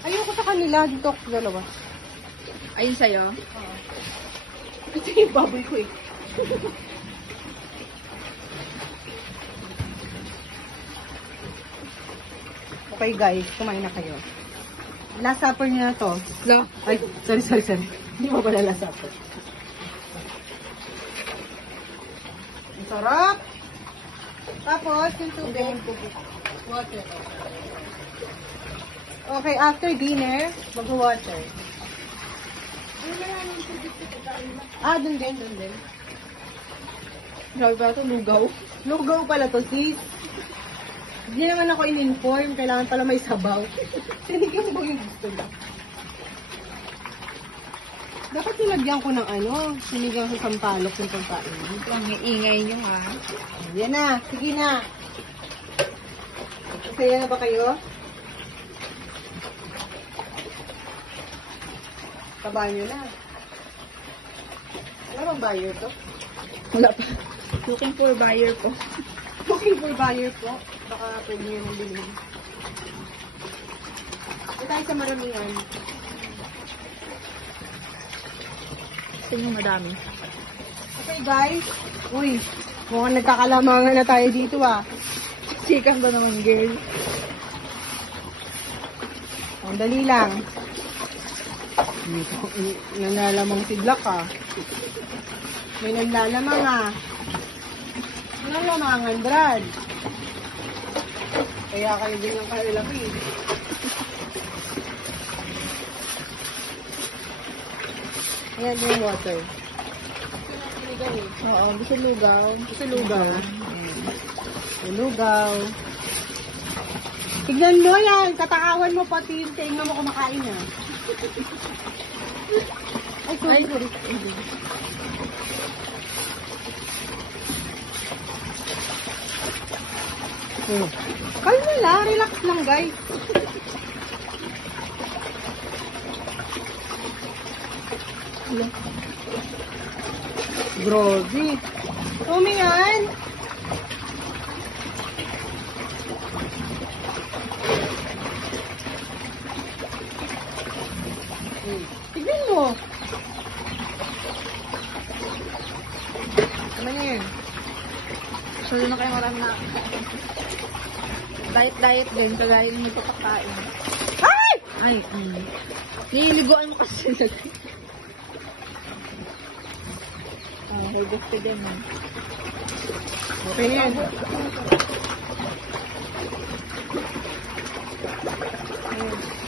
Ayoko sa kanila. Dito ako sa dalawa. Ayun sa'yo? Oo. Ito yung baboy ko eh. Okay guys, kumain na kayo. Last supper niyo na to. La. Ay, sorry. Hindi mo pala last supper. Ang sarap! Tapos, yung tubig. Water. Okay, after dinner, mag-water. Dun din. Grabe ba ito? Lugaw? Lugaw pala to, sis. Hindi naman ako in-inform. Kailangan pala may sabaw. Sinigyan mo yung gusto mo. Dapat nilagyan ko ng sinigyan ko sa sampalok yung pagkain. Ang ingay nyo Yan na. Sige na. Masaya na ba kayo? Kabahan nyo na. Ano bang buyer to? Wala pa. Looking for buyer po. Looking for buyer po. Baka pwede nyo nang bilhin. Ito tayo sa maramihan. Gusto nyo madami. Okay guys. Uy, mukhang nagkakalamangan na tayo dito ah. Sikan ba naman, girl? Ang dali lang. Nalalamang si Black ah. May nalalamang ah. Nalamangan, Brad. Kaya kayo din yung kalaki. Ayan yung water. Oo, gusto lugaw. Gusto lugaw. Yung lugaw. Tignan mo yan. Katakawan mo pati yung tenga mo kumakain ah. Ay, sorry. Kalma lang. Relax lang, guys. Grabe. Tumingan. Tignan mo. Ano yan? So, na kayo marami na. Diet din. Kagaya yung nagpapakain. Ay! Ay, nililiguan mo kasi sila. Okay, gusto din eh. Okay yan. Ayan.